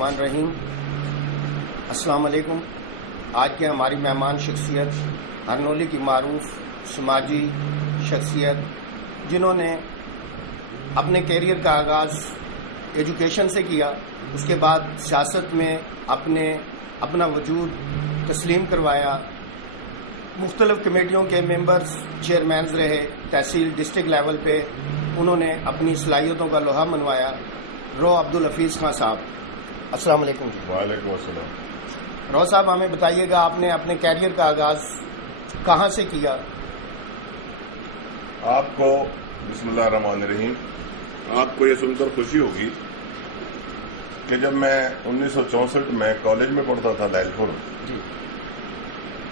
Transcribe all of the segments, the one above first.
الرحمن الرحیم. السلام علیکم. آج کے ہماری مہمان شخصیت ہرنولی کی معروف سماجی شخصیت جنہوں نے اپنے کیریئر کا آغاز ایجوکیشن سے کیا، اس کے بعد سیاست میں اپنا وجود تسلیم کروایا، مختلف کمیٹیوں کے ممبرز چیئرمینز رہے، تحصیل ڈسٹرکٹ لیول پہ انہوں نے اپنی صلاحیتوں کا لوہا منوایا. رو عبدالحفیظ خان صاحب، السلام علیکم. وعلیکم السلام. رو صاحب، ہمیں بتائیے گا آپ نے اپنے کیریئر کا آغاز کہاں سے کیا؟ آپ کو بسم اللہ الرحمن الرحیم. آپ کو یہ سن کر خوشی ہوگی کہ جب میں 1964 میں کالج میں پڑھتا تھا لائل پور،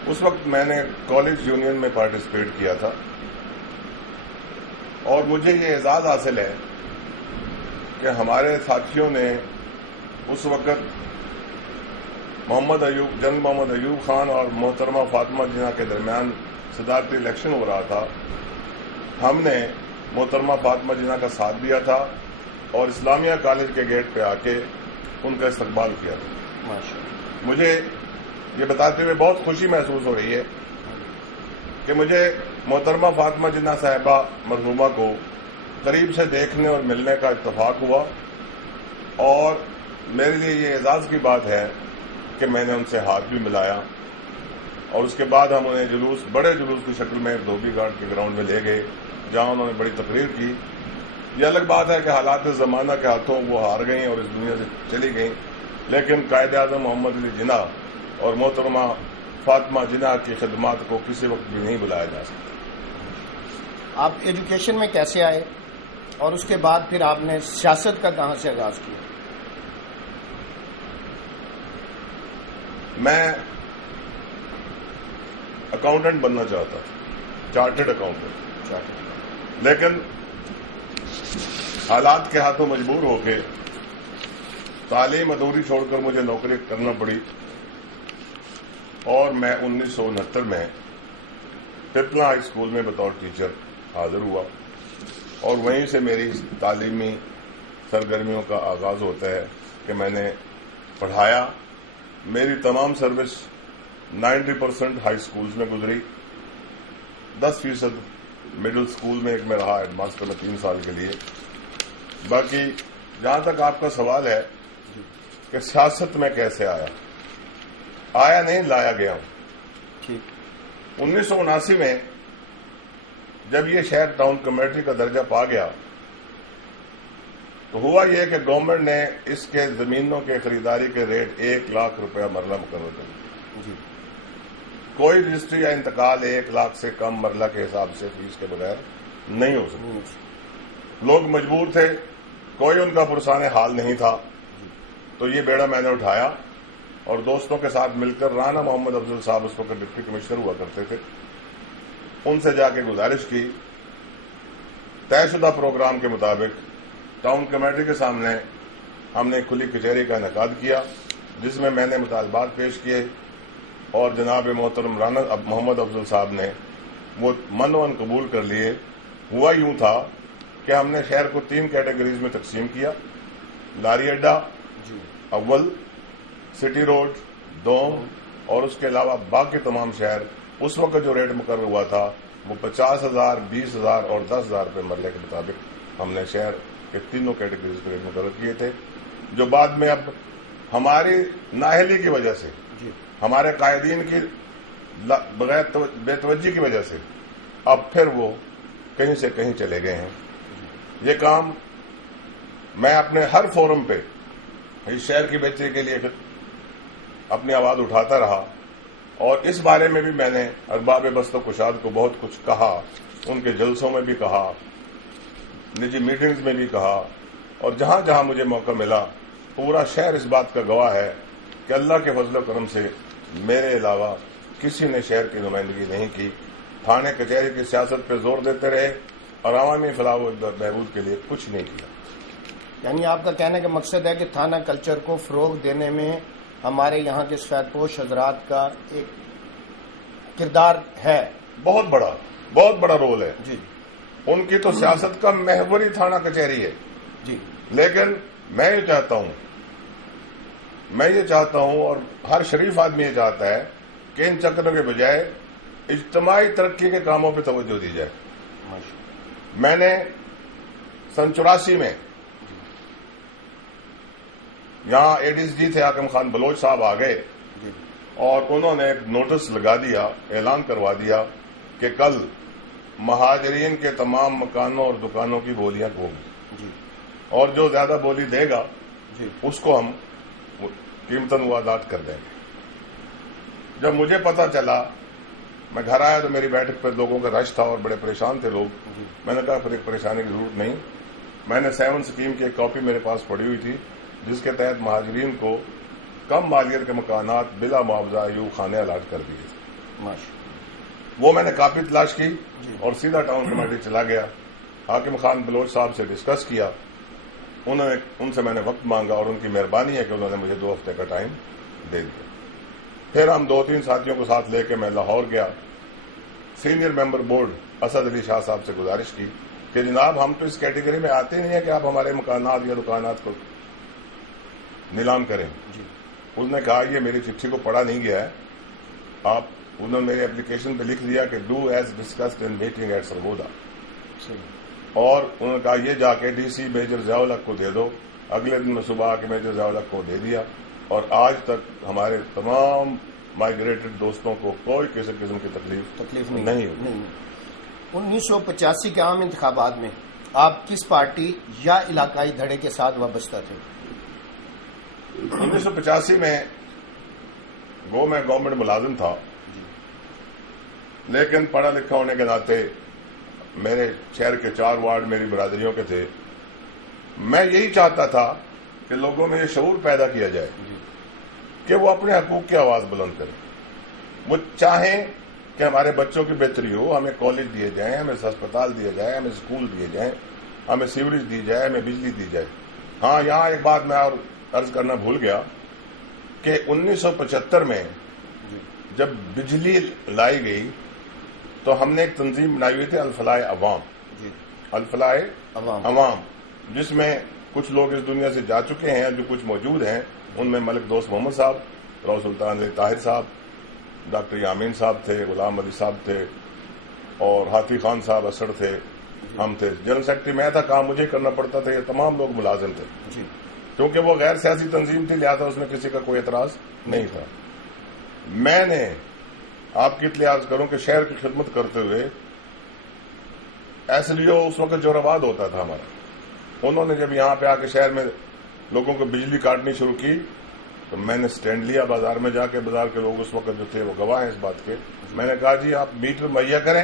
اس وقت میں نے کالج یونین میں پارٹیسپیٹ کیا تھا، اور مجھے یہ اعزاز حاصل ہے کہ ہمارے ساتھیوں نے اس وقت جنرل محمد ایوب خان اور محترمہ فاطمہ جناح کے درمیان صدارتی الیکشن ہو رہا تھا. ہم نے محترمہ فاطمہ جناح کا ساتھ دیا تھا اور اسلامیہ کالج کے گیٹ پہ آ کے ان کا استقبال کیا تھا. مجھے یہ بتاتے ہوئے بہت خوشی محسوس ہو رہی ہے کہ مجھے محترمہ فاطمہ جناح صاحبہ مرحومہ کو قریب سے دیکھنے اور ملنے کا اتفاق ہوا، اور میرے لیے یہ اعزاز کی بات ہے کہ میں نے ان سے ہاتھ بھی ملایا، اور اس کے بعد ہم انہیں بڑے جلوس کی شکل میں دھوبی گھاٹ کے گراؤنڈ میں لے گئے، جہاں انہوں نے بڑی تقریر کی. یہ الگ بات ہے کہ حالات زمانہ کے ہاتھوں وہ ہار گئیں اور اس دنیا سے چلی گئیں، لیکن قائد اعظم محمد علی جناح اور محترمہ فاطمہ جناح کی خدمات کو کسی وقت بھی نہیں بلایا جا سکتا. آپ ایجوکیشن میں کیسے آئے اور اس کے بعد پھر آپ نے سیاست کا کہاں سے آغاز کیا؟ میں اکاؤنٹنٹ بننا چاہتا تھا، چارٹرڈ اکاؤنٹنٹ، لیکن حالات کے ہاتھوں مجبور ہو کے تعلیم ادھوری چھوڑ کر مجھے نوکری کرنا پڑی، اور میں 1969 میں پپلا ہائی اسکول میں بطور ٹیچر حاضر ہوا، اور وہیں سے میری تعلیمی سرگرمیوں کا آغاز ہوتا ہے کہ میں نے پڑھایا. میری تمام سروس 90% ہائی اسکولز میں گزری، 10% مڈل اسکول میں ایک میں رہا ہیڈ ماسٹر میں 3 سال کے لیے. باقی جہاں تک آپ کا سوال ہے کہ سیاست میں کیسے آیا نہیں، لایا گیا ہوں. 1979 میں جب یہ شہر ٹاؤن کمیٹی کا درجہ پا گیا تو ہوا یہ کہ گورنمنٹ نے اس کے زمینوں کے خریداری کے ریٹ 1 لاکھ روپیہ مرلہ مقرر کر دیا. کوئی رجسٹری یا انتقال 1 لاکھ سے کم مرلہ کے حساب سے فیس کے بغیر نہیں ہو سکتا. لوگ مجبور تھے، کوئی ان کا پرسان حال نہیں تھا. تو یہ بیڑا میں نے اٹھایا اور دوستوں کے ساتھ مل کر رانا محمد افضل صاحب اس وقت ڈپٹی کمشنر ہوا کرتے تھے، ان سے جا کے گزارش کی. طے شدہ پروگرام کے مطابق ٹاؤن کمیٹی کے سامنے ہم نے کھلی کچہری کا انعقاد کیا، جس میں نے مطالبات پیش کیے، اور جناب محترم رانا محمد افضل صاحب نے وہ من قبول کر لیے. ہوا یوں تھا کہ ہم نے شہر کو 3 کیٹیگریز میں تقسیم کیا: لاری اڈا اول، سٹی روڈ دوم، اور اس کے علاوہ باقی تمام شہر. اس وقت جو ریٹ مقرر ہوا تھا وہ 50,000، 20,000 اور 10,000 روپے مرلے کے مطابق ہم نے شہر کے تینوں کیٹیگریز کے ریٹ مقرر کیے تھے، جو بعد میں اب ہماری نااہلی کی وجہ سے، ہمارے قائدین کی بغیر بے توجہی کی وجہ سے اب پھر وہ کہیں سے کہیں چلے گئے ہیں. یہ کام میں اپنے ہر فورم پہ اس شہر کی بہتری کے لیے اپنی آواز اٹھاتا رہا، اور اس بارے میں بھی میں نے ارباب بست و کشاد کو بہت کچھ کہا، ان کے جلسوں میں بھی کہا، نجی میٹنگز میں بھی کہا، اور جہاں جہاں مجھے موقع ملا پورا شہر اس بات کا گواہ ہے کہ اللہ کے فضل و کرم سے میرے علاوہ کسی نے شہر کی نمائندگی نہیں کی. تھانے کچہری کی سیاست پہ زور دیتے رہے اور عوامی فلاح و بہبود کے لیے کچھ نہیں کیا. یعنی آپ کا کہنے کا مقصد ہے کہ تھانہ کلچر کو فروغ دینے میں ہمارے یہاں کے سفید پوش حضرات کا ایک کردار ہے، بہت بڑا رول ہے. جی، ان کی تو سیاست کا محور ہی تھانہ کچہری ہے. جی، لیکن میں یہ چاہتا ہوں میں یہ چاہتا ہوں اور ہر شریف آدمی یہ چاہتا ہے کہ ان چکروں کے بجائے اجتماعی ترقی کے کاموں پہ توجہ دی جائے. میں نے سن 84 میں یہاں ADSG تھے حاکم خان بلوچ صاحب آ گئے اور انہوں نے ایک نوٹس لگا دیا, اعلان کروا دیا کہ کل مہاجرین کے تمام مکانوں اور دکانوں کی بولیاں ہوگی اور جو زیادہ بولی دے گا اس کو ہم قیمتاً موازات کر دیں گے. جب مجھے پتا چلا, میں گھر آیا تو میری بیٹھک پر لوگوں کا رش تھا اور بڑے پریشان تھے لوگ. میں نے کہا پھر ایک پریشانی کی ضرورت نہیں. میں نے 7 اسکیم کی ایک کاپی میرے پاس پڑی ہوئی تھی جس کے تحت مہاجرین کو کم مالیت کے مکانات بلا معاوضہ ایوب خانے الاٹ کر دیے تھے. وہ میں نے کاپی تلاش کی اور سیدھا ٹاؤن کمیٹی چلا گیا. حاکم خان بلوچ صاحب سے ڈسکس کیا. ان سے میں نے وقت مانگا اور ان کی مہربانی ہے کہ انہوں نے مجھے 2 ہفتے کا ٹائم دے دیا. پھر ہم 2-3 ساتھیوں کو ساتھ لے کے میں لاہور گیا. Senior member board Asad Ali Shah صاحب سے گزارش کی کہ جناب ہم تو اس کیٹیگری میں آتے نہیں ہیں کہ آپ ہمارے مکانات یا دکانات کو نیلام کریں. انہوں نے کہا یہ میری چٹھی کو پڑھا نہیں گیا ہے. انہوں نے میری اپلیکیشن پہ لکھ دیا کہ do as discussed in meeting at Sargodha, اور انہوں نے کہا یہ جا کے DC میجر ضیاء الحق کو دے دو. اگلے دن میں صبح آ کے میجر ضیاء الحق کو دے دیا اور آج تک ہمارے تمام مائیگریٹڈ دوستوں کو کوئی کسی قسم کی تکلیف نہیں ہوئی. 1985 کے عام انتخابات میں آپ کس پارٹی یا علاقائی دھڑے کے ساتھ وابستہ تھے؟ 1985 میں میں گورنمنٹ ملازم تھا, لیکن پڑھا لکھا ہونے کے ناطے میرے شہر کے 4 وارڈ میری برادریوں کے تھے. میں یہی چاہتا تھا کہ لوگوں میں یہ شعور پیدا کیا جائے کہ وہ اپنے حقوق کی آواز بلند کریں. وہ چاہیں کہ ہمارے بچوں کی بہتری ہو, ہمیں کالج دیے جائیں, ہمیں ہسپتال دیے جائیں, ہمیں اسکول دیے جائیں, ہمیں سیوریج دی جائے, ہمیں بجلی دی جائے. ہاں, یہاں ایک بات میں اور عرض کرنا بھول گیا کہ 1975 میں جب بجلی لائی گئی تو ہم نے ایک تنظیم بنائی ہوئی تھی الفلاح عوام, الفلاح عوام, جس میں کچھ لوگ اس دنیا سے جا چکے ہیں, جو کچھ موجود ہیں ان میں ملک دوست محمد صاحب, راؤ سلطان علی طاہر صاحب, ڈاکٹر یامین صاحب تھے, غلام علی صاحب تھے, اور ہاتھی خان صاحب اسد تھے, ہم تھے. جنرل سیکرٹری میں تھا, کام مجھے کرنا پڑتا تھا. یہ تمام لوگ ملازم تھے کیونکہ وہ غیر سیاسی تنظیم تھی, لہذا اس میں کسی کا کوئی اعتراض نہیں تھا. میں نے آپ کی اطلاع عرض کروں کہ شہر کی خدمت کرتے ہوئے SDO اس وقت جورآباد ہوتا تھا ہمارا, انہوں نے جب یہاں پہ آ کے شہر میں لوگوں کو بجلی کاٹنی شروع کی تو میں نے سٹینڈ لیا بازار میں جا کے. بازار کے لوگ اس وقت جو تھے وہ گواہ ہیں اس بات کے. میں نے کہا جی آپ میٹر مہیا کریں,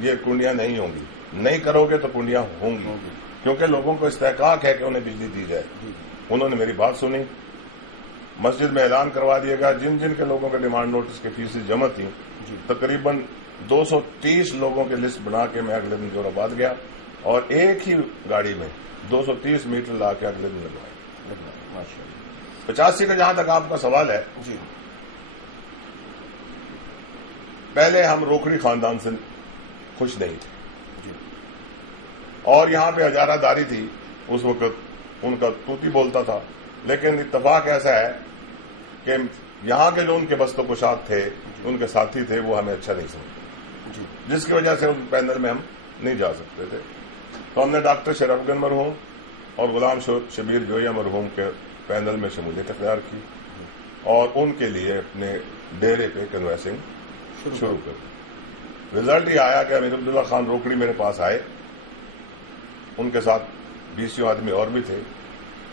یہ کنڈیاں نہیں ہوں گی, نہیں کرو گے تو کنڈیاں ہوں گی, کیونکہ لوگوں کو استحقاق ہے کہ انہیں بجلی دی جائے. انہوں نے میری بات سنی. مسجد میں اعلان کروا دیا گیا جن جن کے لوگوں کے ڈیمانڈ نوٹس کی فیسیں جمع تھیں, تقریباً 230 لوگوں کی لسٹ بنا کے میں اگلے دن جورآباد گیا اور ایک ہی گاڑی میں 230 میٹر لا کے اگلے دن لگوایا. 85 کا جہاں تک آپ کا سوال ہے, پہلے ہم روکڑی خاندان سے خوش نہیں تھے اور یہاں پہ ہزارہ داری تھی. اس وقت ان کا طوطی بولتا تھا, لیکن اتفاق ایسا ہے کہ یہاں کے جو ان کے بست و کشاد تھے, ان کے ساتھی تھے, وہ ہمیں اچھا نہیں سمجھتے, جس کی وجہ سے اس پینل میں ہم نہیں جا سکتے تھے. تو ہم نے ڈاکٹر شرف گن مرحوم اور غلام شبیر جویا مرحوم کے پینل میں شمولیت اختیار کی اور ان کے لیے اپنے ڈیرے پہ کنوینسنگ شروع کر. رزلٹ یہ آیا کہ امیر عبداللہ خان روکڑی میرے پاس آئے, ان کے ساتھ 20 آدمی اور بھی تھے.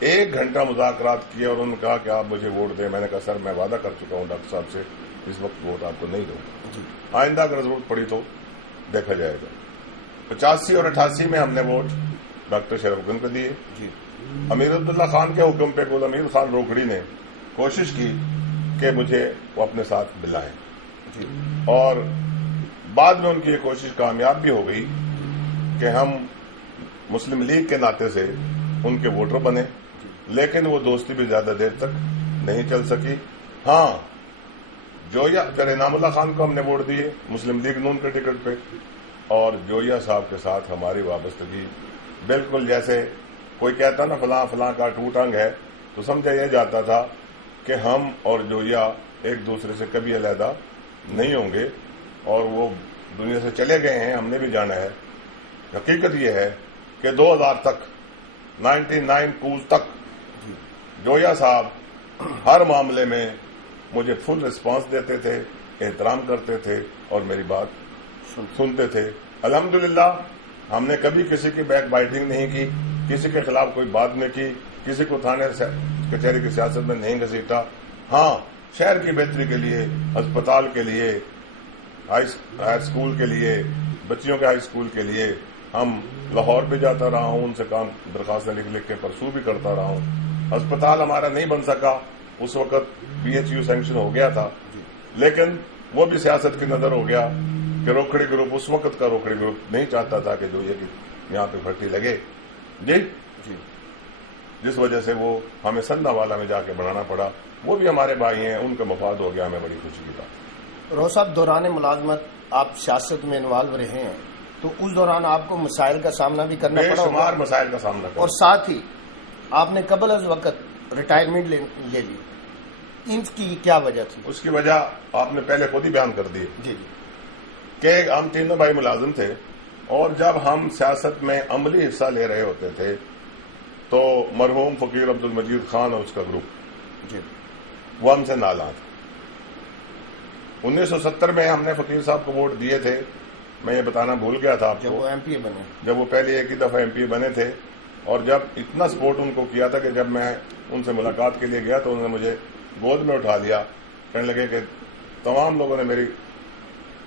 1 گھنٹہ مذاکرات کیے اور انہوں نے کہا کہ آپ مجھے ووٹ دیں. میں نے کہا سر میں وعدہ کر چکا ہوں ڈاکٹر صاحب سے, اس وقت ووٹ آپ کو نہیں دوں گا, آئندہ اگر ضرورت پڑی تو دیکھا جائے گا. 85 اور 88 میں ہم نے ووٹ ڈاکٹر شرف گن کو دیے. امیر عبداللہ خان کے حکم پہ غلام امیر خان روکڑی نے کوشش کی کہ مجھے وہ اپنے ساتھ ملائیں, اور بعد میں ان کی یہ کوشش کامیاب بھی ہو گئی کہ ہم مسلم لیگ کے ناطے سے ان کے ووٹر بنے, لیکن وہ دوستی بھی زیادہ دیر تک نہیں چل سکی. ہاں, جویا انعام اللہ خان کو ہم نے ووٹ دیے مسلم لیگ نون کے ٹکٹ پہ, اور جویا صاحب کے ساتھ ہماری وابستگی بالکل جیسے کوئی کہتا نا فلاں فلاں کا ٹوٹ انگ ہے, تو سمجھا یہ جاتا تھا کہ ہم اور جویا ایک دوسرے سے کبھی علیحدہ نہیں ہوں گے، اور وہ دنیا سے چلے گئے ہیں، ہم نے بھی جانا ہے۔ حقیقت یہ ہے کہ 2000 تک 99 کوز تک جویا صاحب ہر معاملے میں مجھے فل رسپانس دیتے تھے، احترام کرتے تھے اور میری بات سنتے تھے۔ الحمدللہ ہم نے کبھی کسی کی بیک بائٹنگ نہیں کی، کسی کے خلاف کوئی بات نہیں کی، کسی کو تھانے کچہری کی سیاست میں نہیں گھسیٹا۔ ہاں، شہر کی بہتری کے لیے، ہسپتال کے لیے، ہائی اسکول کے لیے، بچیوں کے ہائی اسکول کے لیے ہم لاہور بھی جاتا رہا ہوں، ان سے کام درخواستیں لکھ کے پرسو بھی کرتا رہا ہوں۔ ہسپتال ہمارا نہیں بن سکا، اس وقت BHU سینکشن ہو گیا تھا، لیکن وہ بھی سیاست کی نظر ہو گیا کہ روکھڑی گروپ، اس وقت کا روکھڑی گروپ نہیں چاہتا تھا کہ جو یہ یہاں پہ بھرتی لگے، جی جس وجہ سے وہ ہمیں سندھا والا میں جا کے بنانا پڑا۔ وہ بھی ہمارے بھائی ہیں، ان کا مفاد ہو گیا، ہمیں بڑی خوشی کی بات۔ روز صاحب، دوران ملازمت آپ سیاست میں انوالو رہے ہیں، تو اس دوران آپ کو مسائل کا سامنا بھی کرنا پڑا، بے شمار مسائل کا سامنا کرنا، اور ساتھ ہی آپ نے قبل از وقت ریٹائرمنٹ لے لی، ان کی کیا وجہ تھی؟ اس کی وجہ آپ نے پہلے خود ہی بیان کر دی جی کہ ہم تینوں بھائی ملازم تھے، اور جب ہم سیاست میں عملی حصہ لے رہے ہوتے تھے تو مرحوم فقیر عبد المجید خان اور اس کا گروپ جی وہ ہم سے نالاں تھے۔ 1970 میں ہم نے فقیر صاحب کو ووٹ دیے تھے، میں یہ بتانا بھول گیا تھا آپ جب کو، وہ MP بنے، جب وہ پہلی ایک ہی دفعہ MP بنے تھے، اور جب اتنا سپورٹ ان کو کیا تھا کہ جب میں ان سے ملاقات کے لیے گیا تو انہوں نے مجھے گود میں اٹھا لیا، کہنے لگے کہ تمام لوگوں نے میری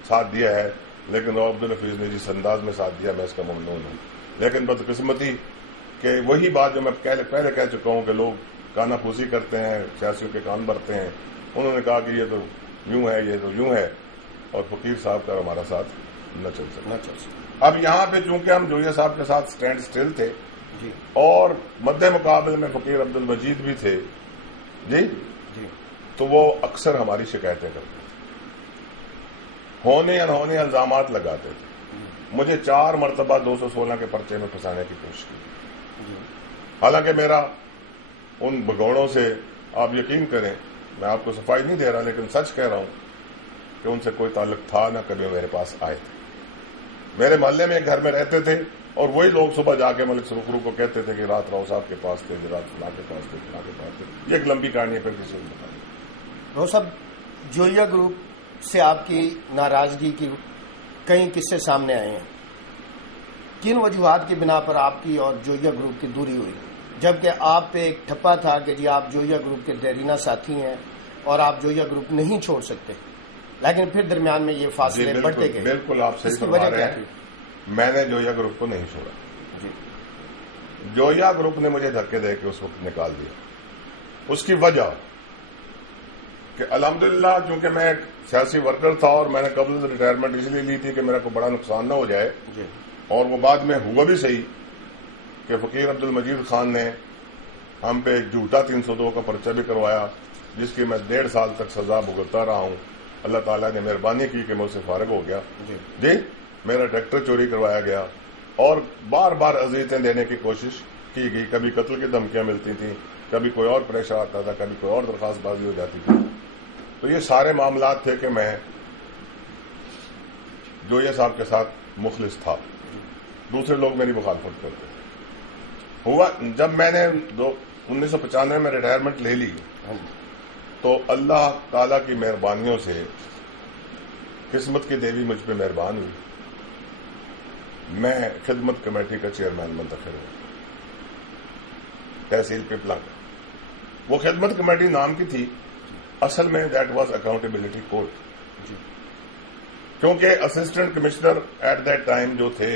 ساتھ دیا ہے لیکن عبد الحفیظ نے جس انداز میں ساتھ دیا میں اس کا ممنون ہوں۔ لیکن بدقسمتی کہ وہی بات جو میں پہلے کہہ چکا ہوں کہ لوگ کانا پھوسی کرتے ہیں، سیاسیوں کے کان بھرتے ہیں، انہوں نے کہا کہ یہ تو یوں ہے، یہ تو یوں ہے، اور فقیر صاحب کا ہمارا ساتھ نہ چل سکتا۔ اب یہاں پہ چونکہ ہم جویا صاحب کے ساتھ سٹینڈ سٹل تھے، جی اور مد مقابل میں فقیر عبد المجید بھی تھے، جی تو وہ اکثر ہماری شکایتیں کرتے تھے، ہونے انہونے الزامات لگاتے تھے، مجھے 4 مرتبہ 216 کے پرچے میں پھنسانے کی کوشش کی۔ حالانکہ میرا ان بگوڑوں سے، آپ یقین کریں، میں آپ کو صفائی نہیں دے رہا لیکن سچ کہہ رہا ہوں کہ ان سے کوئی تعلق تھا نہ کبھی میرے پاس آئے تھے۔ میرے محلے میں ایک گھر میں رہتے تھے، اور وہی لوگ صبح جا کے ملک سرخرو کو کہتے تھے کہ رات راؤ صاحب کے پاس تھے، رات فلاں کے پاس تھے، فلاں کے پاس تھے۔ یہ ایک لمبی کہانی ہے، پھر کسی کو بتا دیں۔ روز صاحب، جویا گروپ سے آپ کی ناراضگی کی کئی قصے سامنے آئے ہیں، کن وجوہات کی بنا پر آپ کی اور جویا گروپ کی دوری ہوئی، جبکہ آپ پہ ایک ٹھپا تھا کہ جی آپ جویا گروپ کے دیرینہ ساتھی ہیں اور آپ جویا گروپ نہیں چھوڑ سکتے، لیکن پھر درمیان میں یہ فاصلے بڑھتے گئے؟ بالکل آپ صحیح فرما رہے ہیں، میں نے جویا گروپ کو نہیں چھوڑا، جی جویا گروپ نے مجھے دھکے دے کے اس وقت نکال دیا۔ اس کی وجہ کہ الحمدللہ چونکہ میں ایک سیاسی ورکر تھا، اور میں نے قبل ریٹائرمنٹ اس لیے لی تھی کہ میرا کوئی بڑا نقصان نہ ہو جائے، اور وہ بعد میں ہوا بھی صحیح کہ فقیر عبد المجید خان نے ہم پہ ایک جھوٹا 302 کا پرچہ بھی کروایا، جس کی میں 1.5 سال تک سزا بھگتتا رہا ہوں۔ اللہ تعالیٰ نے مہربانی کی کہ میں اس سے فارغ ہو گیا۔ جی میرا ٹریکٹر چوری کروایا گیا، اور بار بار اذیتیں دینے کی کوشش کی گئی، کبھی قتل کی دھمکیاں ملتی تھیں، کبھی کوئی اور پریشر آتا تھا، کبھی کوئی اور درخواست بازی ہو جاتی تھی۔ تو یہ سارے معاملات تھے کہ میں جویا صاحب کے ساتھ مخلص تھا، دوسرے لوگ میری مخالفت کرتے تھے۔ ہوا جب میں نے 1995 میں ریٹائرمنٹ لے لی تو اللہ تعالیٰ کی مہربانیوں سے قسمت کی دیوی مجھ پہ مہربان ہوئی، میں خدمت کمیٹی کا چیئرمین منتخب ہوں تحصیل پپلا کا۔ وہ خدمت کمیٹی نام کی تھی، اصل میں دیٹ واز اکاؤنٹیبلٹی کورٹ، کیونکہ assistant commissioner at that time جو تھے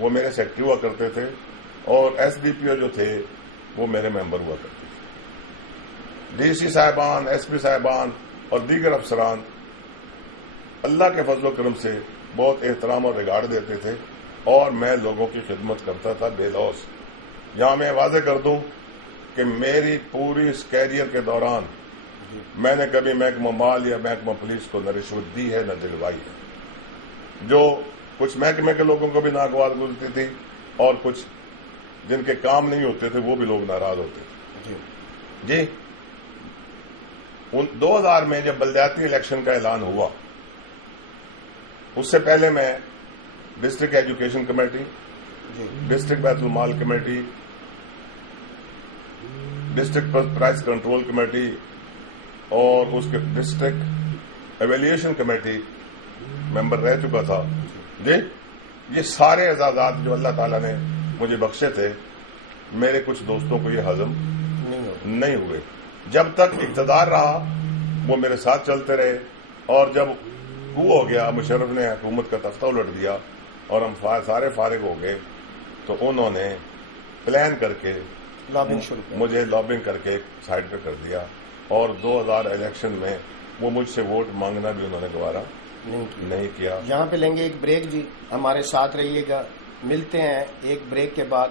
وہ میرے سیکرٹری ہوا کرتے تھے، اور SDPO جو تھے وہ میرے ممبر ہوا کرتے تھے۔ DC صاحبان، SP صاحبان اور دیگر افسران اللہ کے فضل و کرم سے بہت احترام اور ریگارڈ دیتے تھے، اور میں لوگوں کی خدمت کرتا تھا بے لوث۔ یہاں میں واضح کر دوں کہ میری پوری اس کیریئر کے دوران میں نے کبھی محکمہ مال یا محکمہ پولیس کو نہ رشوت دی ہے نہ دلوائی ہے، جو کچھ محکمے کے لوگوں کو بھی ناگوار گزرتی تھی، اور کچھ جن کے کام نہیں ہوتے تھے وہ بھی لوگ ناراض ہوتے تھے۔ جی 2000 میں جب بلدیاتی الیکشن کا اعلان ہوا، اس سے پہلے میں ڈسٹرکٹ ایجوکیشن کمیٹی، ڈسٹرکٹ بیت المال committee, district price control committee اور اس کے ڈسٹرکٹ ایویلیویشن کمیٹی ممبر رہ چکا تھا. جی یہ سارے اعزازات جو اللہ تعالیٰ نے مجھے بخشے تھے، میرے کچھ دوستوں کو یہ ہضم نہیں ہوئے. جب تک اقتدار رہا وہ میرے ساتھ چلتے رہے، اور جب ہو گیا مشرف نے حکومت کا تختہ الٹ دیا اور ہم سارے فارغ ہو گئے، تو انہوں نے پلان کر کے مجھے لابنگ کر کے سائڈ پہ کر دیا، اور 2000 الیکشن میں وہ مجھ سے ووٹ مانگنا بھی انہوں نے گوارا نہیں کیا. یہاں پہ لیں گے ایک بریک جی، ہمارے ساتھ رہیے گا، ملتے ہیں ایک بریک کے بعد.